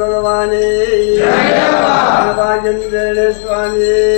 भगवाने स्वामी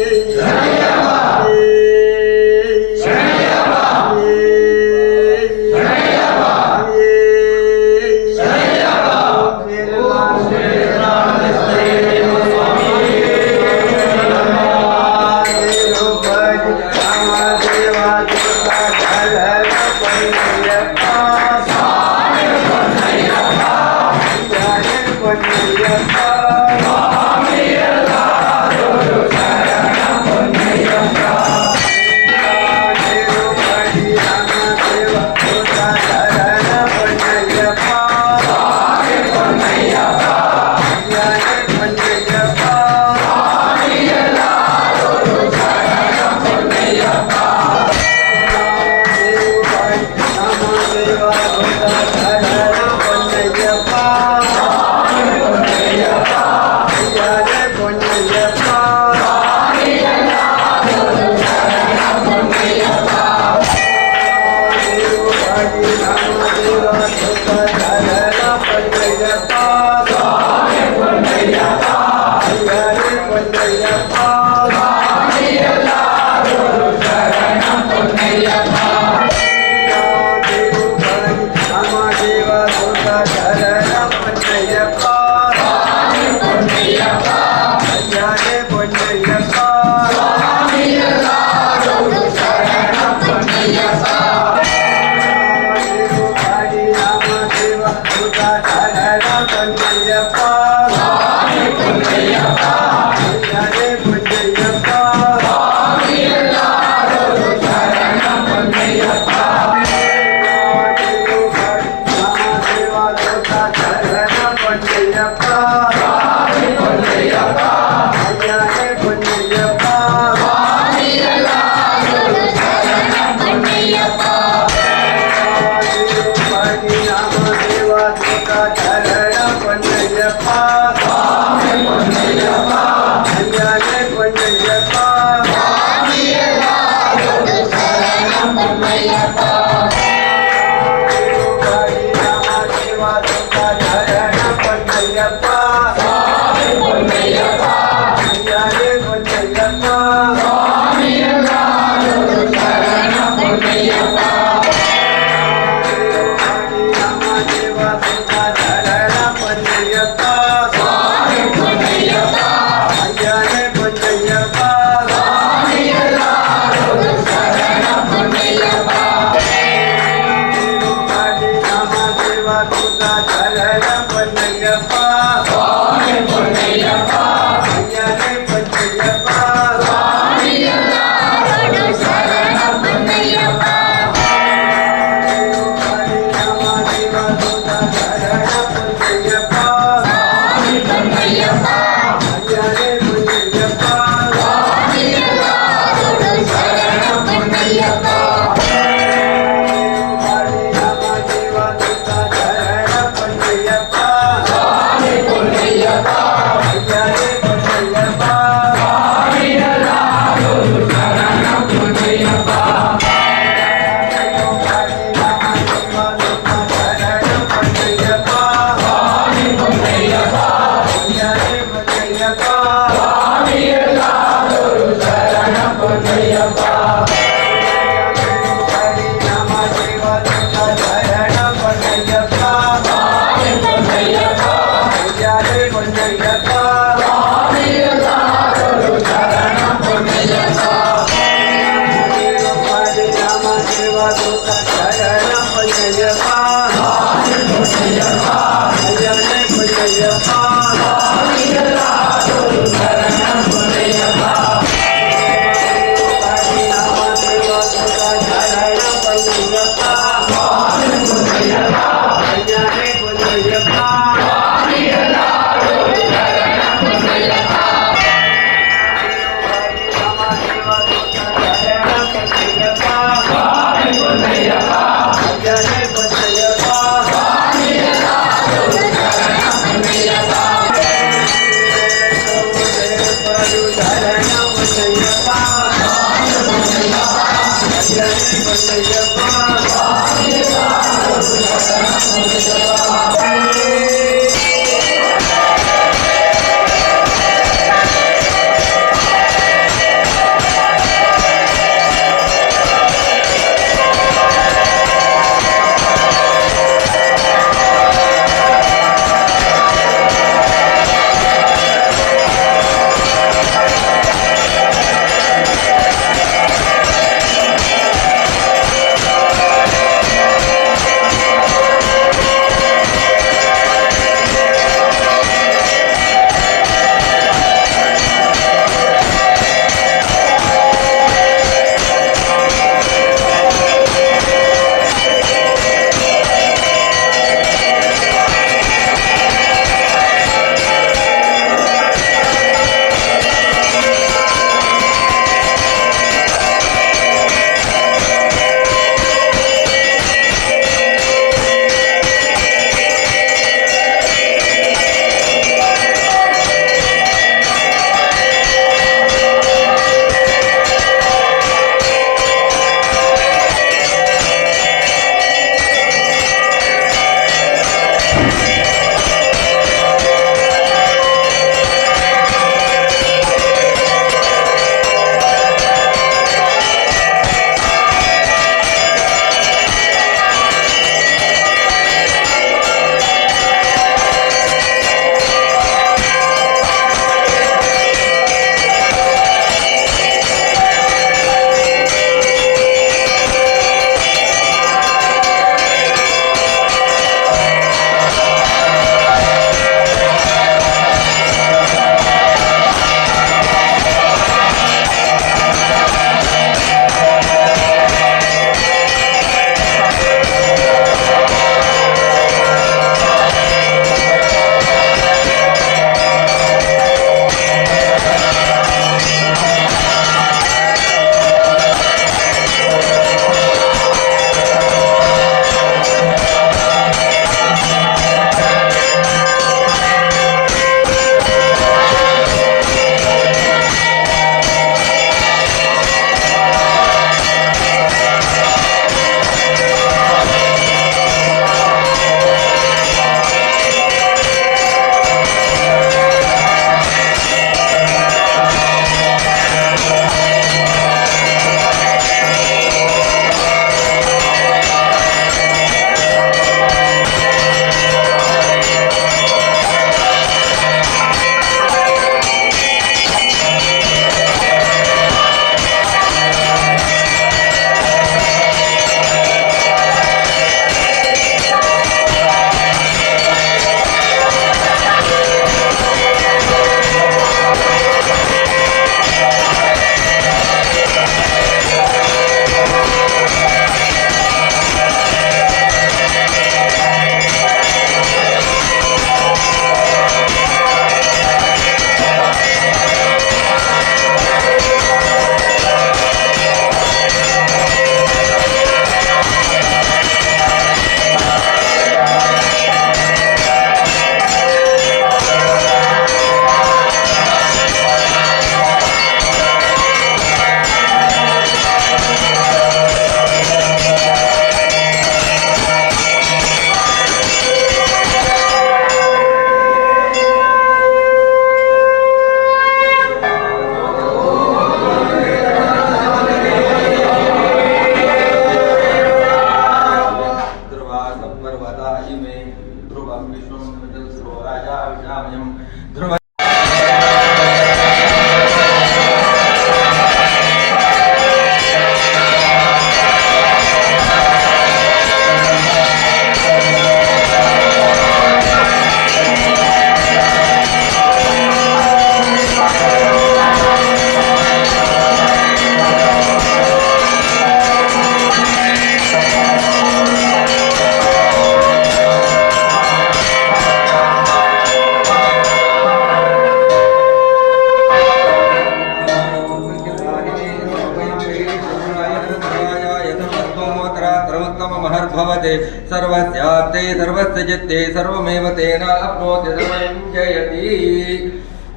सर्वस्याप्ते सर्वस्य चित्ते सर्वमेव तेन अप्नोति सर्वं जयति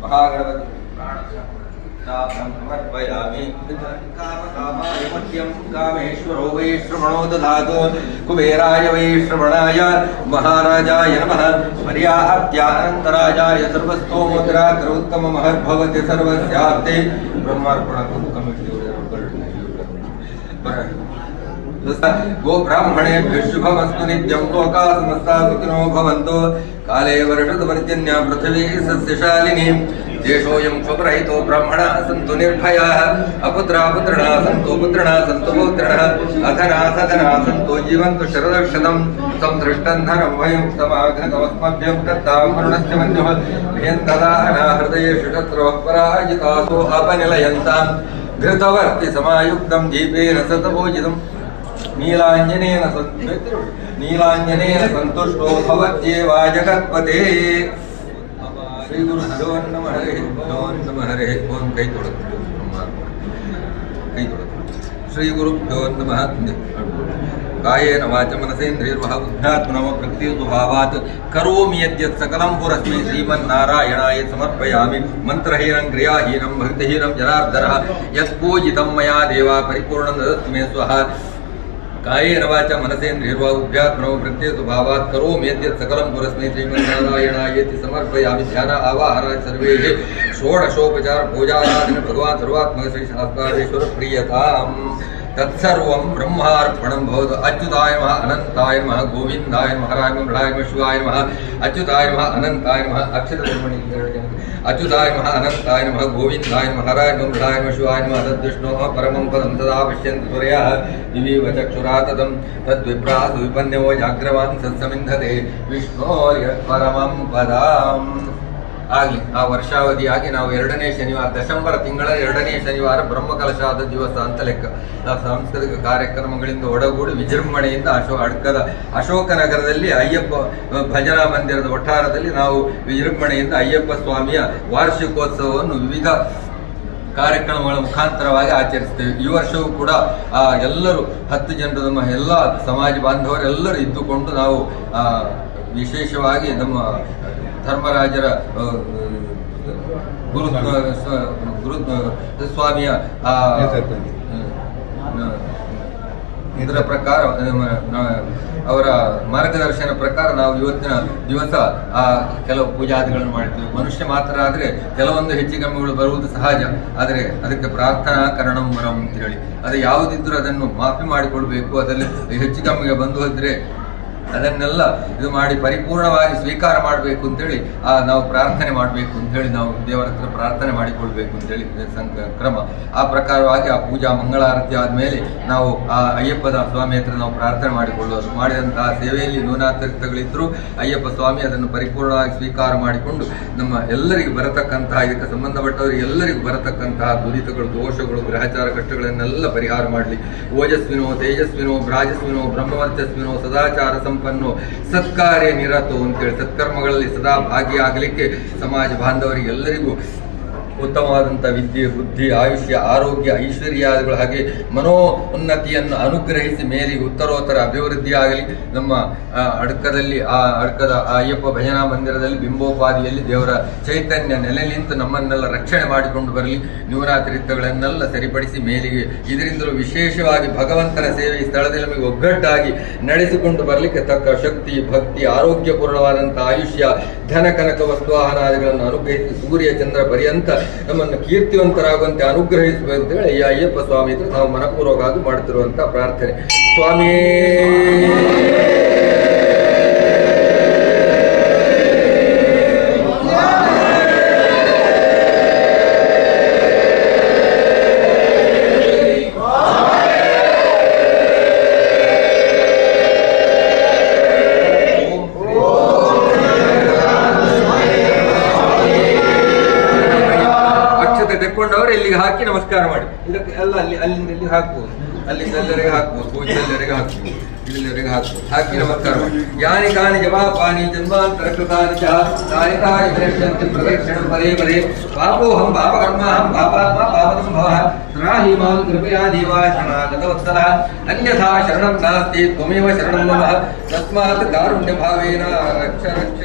महागणपति समर्पयामि कामकामाय कामेश्वरो वै श्रवणो दधातु कुबेराय वै श्रवणाय महाराजाय नमः पर्याप्त्यानन्तराजाय सर्वस्तोमुद्रात्र उत्तममहर्भवति सर्वस्याप्ते गो ब्राह्मणेभ्यः शुभमस्तु नित्यं लोकाः समस्ताः सुखिनो भवन्तु काले वर्षतपर्जन्य पृथिवी सस्यशालिनी देशोऽयं क्षोभरहितो ब्राह्मणाः सन्तु निर्भयाः अपुत्राः पुत्रिणः सन्तु पुत्रिणः सन्तु पौत्रिणः अधनाः सधनाः सन्तु जीवन्तु शरदक्षतं संदृष्टं धनं वयं समाघ्नतमस्मभ्यं दत्तां वरुणस्य मन्युः भियन्तदाहना हृदयेषु शत्रोः पराजितासो अपनिलयन्तां घृतवर्ति समायुक्तं दीपेन सतभोजितं नीलाञ्जनेन सन्तुष्टो भवत्येवा जगत्पते श्री गुरुभ्यो नमः हरिः ओं कೈ ತೊಡಕು श्री गुरुभ्यो नमः कायेन वाचा मनसेन्द्रियर्वा बुद्ध्यात्मना प्रकृतिस्वभावात् करोमि यद्यत् सकलं पुरस्मै श्रीमन्नारायणाय समर्पयामि मन्त्रहीनं क्रियाहीनं भक्तिहीनं जनार्दनः यत्पूजितं मया देवा परिपूर्णं ददतु मे स्वः कायेन वाचा मनसेन्द्रियर्वा बुद्ध्यात्मना प्रकृतिस्वभावात् करोमि यद्यत् सकलं पुरस्मै श्रीमन्नारायणायेति समर्पयामि ध्यान आवाहन सर्वे षोडशोपचार पूजाराधन भगवान् सर्वात्मक श्री शास्त्रादेश्वर प्रियताम् तत्सर्वं ब्रह्मार्पणं भवतु अच्युताय नमः अनन्ताय नमः गोविन्दाय नमः हराय नमः मृडाय नमः शिवाय नमः अच्युताय नमः अनन्ताय नमः अक्षतधर्मणि अच्युताय नमः अनन्ताय नमः गोविन्दाय नमः हराय नमः मृडाय नमः शिवाय नमः तद्विष्णोः परमं पदं तदा पश्यन्ति सूर्याः दिवीव चक्षुरा तदं तद्विप्रासु विपन्यो जाग्रवान् सत्समिन्धते विष्णोर्यत्परमं पदाम् ಆಗಲಿ ಆ ವರ್ಷಾವಧಿಯಾಗಿ ನಾವು 2ನೇ ಶನಿವಾರ ಡಿಸೆಂಬರ್ ತಿಂಗಳ 2ನೇ ಶನಿವಾರ ಬ್ರಹ್ಮಕಲಶಾದ ದಿವಸ ಅಂತ ಲೆಕ್ಕ ನಾವು ಸಾಂಸ್ಕೃತಿಕ ಕಾರ್ಯಕ್ರಮಗಳಿಂದ ಒಡಗೂಡಿ ವಿಜೃಂಭಣೆಯಿಂದ ಅಡ್ಕದ ಅಶೋಕನಗರದಲ್ಲಿ ಅಯ್ಯಪ್ಪ ಭಜನಾ ಮಂದಿರದ ವಠಾರದಲ್ಲಿ ನಾವು ವಿಜೃಂಭಣೆಯಿಂದ ಅಯ್ಯಪ್ಪ ಸ್ವಾಮಿಯ ವಾರ್ಷಿಕೋತ್ಸವವನ್ನು ವಿವಿಧ ಕಾರ್ಯಕ್ರಮಗಳ ಮುಖಾಂತರವಾಗಿ ಆಚರಿಸ್ತೇವೆ. ಈ ವರ್ಷವೂ ಕೂಡ ಎಲ್ಲರೂ 10 ಜನರು ನಮ್ಮ ಎಲ್ಲ ಸಮಾಜ ಬಾಂಧವರೆಲ್ಲರೂ ಇದ್ದುಕೊಂಡು ನಾವು ವಿಶೇಷವಾಗಿ ನಮ್ಮ ಧರ್ಮರಾಜರ ಗುರು ಸ್ವಾಮಿಯ ಇದರ ಪ್ರಕಾರ ಅವರ ಮಾರ್ಗದರ್ಶನ ಪ್ರಕಾರ ನಾವು ಇವತ್ತಿನ ದಿವಸ ಕೆಲವು ಪೂಜಾದಿಗಳನ್ನು ಮಾಡ್ತೀವಿ. ಮನುಷ್ಯ ಮಾತ್ರ ಆದರೆ ಕೆಲವೊಂದು ಹೆಚ್ಚಿಕಮ್ಮಿಗಳು ಬರುವುದು ಸಹಜ, ಆದರೆ ಅದಕ್ಕೆ ಪ್ರಾರ್ಥನಾ ಕರಣಂ ವರಂ ಅಂತ ಹೇಳಿ ಅದು ಯಾವುದಿದ್ರೂ ಅದನ್ನು ಮಾಫಿ ಮಾಡಿಕೊಳ್ಬೇಕು. ಅದರಲ್ಲಿ ಹೆಚ್ಚಿಕಮ್ಮಿಗೆ ಬಂದು ಹೋದ್ರೆ ಅದನ್ನೆಲ್ಲ ಇದು ಮಾಡಿ ಪರಿಪೂರ್ಣವಾಗಿ ಸ್ವೀಕಾರ ಮಾಡಬೇಕು ಅಂತೇಳಿ ನಾವು ಪ್ರಾರ್ಥನೆ ಮಾಡಬೇಕು ಅಂತೇಳಿ ನಾವು ದೇವರ ಹತ್ರ ಪ್ರಾರ್ಥನೆ ಮಾಡಿಕೊಳ್ಬೇಕು ಅಂತೇಳಿ ಕ್ರಮ. ಆ ಪ್ರಕಾರವಾಗಿ ಆ ಪೂಜಾ ಮಂಗಳಾರತಿ ಆದಮೇಲೆ ನಾವು ಆ ಅಯ್ಯಪ್ಪದ ಸ್ವಾಮಿ ಹತ್ರ ನಾವು ಪ್ರಾರ್ಥನೆ ಮಾಡಿಕೊಳ್ಳೋದು. ಮಾಡಿದಂತಹ ಸೇವೆಯಲ್ಲಿ ನ್ಯೂನಾತಿರಿಕ್ತಗಳಿದ್ದರೂ ಅಯ್ಯಪ್ಪ ಸ್ವಾಮಿ ಅದನ್ನು ಪರಿಪೂರ್ಣವಾಗಿ ಸ್ವೀಕಾರ ಮಾಡಿಕೊಂಡು ನಮ್ಮ ಎಲ್ಲರಿಗೂ ಬರತಕ್ಕಂತಹ ಇದಕ್ಕೆ ಸಂಬಂಧಪಟ್ಟವರಿಗೆ ಎಲ್ಲರಿಗೂ ಬರತಕ್ಕಂತಹ ದುರಿತಗಳು, ದೋಷಗಳು, ಗ್ರಹಚಾರ ಕಷ್ಟಗಳನ್ನೆಲ್ಲ ಪರಿಹಾರ ಮಾಡಲಿ. ಓಜಸ್ವಿನೋ ತೇಜಸ್ವಿನೋ ಭ್ರಾಜಸ್ವಿನೋ ಬ್ರಹ್ಮವರ್ಚಸ್ವಿನೋ ಸದಾಚಾರ ಸಂಪನ್ನೋ ಸತ್ಕಾರ್ಯ ನಿರತೋ ಅಂತೇಳಿ ಸತ್ಕರ್ಮಗಳಲ್ಲಿ ಸದಾ ಭಾಗಿಯಾಗಲಿಕ್ಕೆ ಸಮಾಜ ಬಾಂಧವರಿಗೆ ಎಲ್ಲರಿಗೂ ಉತ್ತಮವಾದಂಥ ವಿದ್ಯೆ, ಬುದ್ಧಿ, ಆಯುಷ್ಯ, ಆರೋಗ್ಯ, ಐಶ್ವರ್ಯಾದಿಗಳು ಹಾಗೆ ಮನೋ ಉನ್ನತಿಯನ್ನು ಅನುಗ್ರಹಿಸಿ ಮೇಲಿಗೆ ಉತ್ತರೋತ್ತರ ಅಭಿವೃದ್ಧಿಯಾಗಲಿ. ನಮ್ಮ ಅಡ್ಕದಲ್ಲಿ ಅಡ್ಕದ ಅಯ್ಯಪ್ಪ ಭಜನಾ ಮಂದಿರದಲ್ಲಿ ಬಿಂಬೋಪಾದಿಯಲ್ಲಿ ದೇವರ ಚೈತನ್ಯ ನೆಲೆ ನಿಂತು ನಮ್ಮನ್ನೆಲ್ಲ ರಕ್ಷಣೆ ಮಾಡಿಕೊಂಡು ಬರಲಿ. ನ್ಯೂನಾತಿರಿಕ್ತಗಳನ್ನೆಲ್ಲ ಸರಿಪಡಿಸಿ ಮೇಲಿಗೆ ಇದರಿಂದಲೂ ವಿಶೇಷವಾಗಿ ಭಗವಂತನ ಸೇವೆ ಈ ಸ್ಥಳದಲ್ಲಿ ನಮಗೆ ಒಗ್ಗಟ್ಟಾಗಿ ನಡೆಸಿಕೊಂಡು ಬರಲಿಕ್ಕೆ ತಕ್ಕ ಶಕ್ತಿ, ಭಕ್ತಿ, ಆರೋಗ್ಯಪೂರ್ಣವಾದಂಥ ಆಯುಷ್ಯ, ಧನ, ಕನಕ, ವಸ್ತುವಾಹನಾದಿಗಳನ್ನು ಅನುಗ್ರಹಿಸಿ ಸೂರ್ಯ ಚಂದ್ರ ಪರ್ಯಂತ ನಮ್ಮನ್ನು ಕೀರ್ತಿವಂತರಾಗುವಂತೆ ಅನುಗ್ರಹಿಸಬೇಕು ಅಂತ ಹೇಳಿ ಈ ಅಯ್ಯಪ್ಪ ಸ್ವಾಮಿ ಹತ್ರ ನಾವು ಮನಪೂರ್ವಕವಾಗಿ ಮಾಡುತ್ತಿರುವಂತಹ ಪ್ರಾರ್ಥನೆ. ಸ್ವಾಮಿಯೇ ತೆಕ್ಕೊಂಡವರು ಇಲ್ಲಿಗೆ ಹಾಕಿ ನಮಸ್ಕಾರ ಮಾಡಿ. ಇದಕ್ಕೆ ಎಲ್ಲ ಅಲ್ಲಿಂದ ಇಲ್ಲಿ ಹಾಕುವುದು. ಅಲ್ಲಿಂದ ಎಲ್ಲರಿಗೆ ಹಾಕ್ಬೋದು, ಪೂಜೆಲ್ಲರಿಗೆ ಹಾಕ್ಬೋದು, ಇಲ್ಲಿವರೆಗೆ ಹಾಕಿ ನಮಸ್ಕಾರ ಮಾಡಿ. ಯಾನಿ ಕಾನಿ ಜಪಾಪಾನಿ ಜನ್ಮಾಂತರ ಕೃತಾನಿ ಚ ತಾನಿ ತಾನಿ ಪ್ರದಕ್ಷಿಣಂತಿ ಪ್ರದಕ್ಷಿಣಂ ಪದೇ ಪದೇ ಪಾಪೋಹಂ ಪಾಪಕರ್ಮಾಹಂ ಪಾಪಾತ್ಮ ಪಾಪದಂ ಭವಃ ತ್ರಾಹಿ ಮಾಂ ಕೃಪಯಾ ದೇವಾಯ ಶರಣಾಗತವತ್ಸಲಃ ಅನ್ಯಥಾ ಶರಣಂ ನಾಸ್ತಿ ತ್ವಮೇವ ಶರಣಂ ಮಮ ತಸ್ಮಾತ್ ಕಾರುಣ್ಯ ಭಾವೇನ ರಕ್ಷ ರಕ್ಷ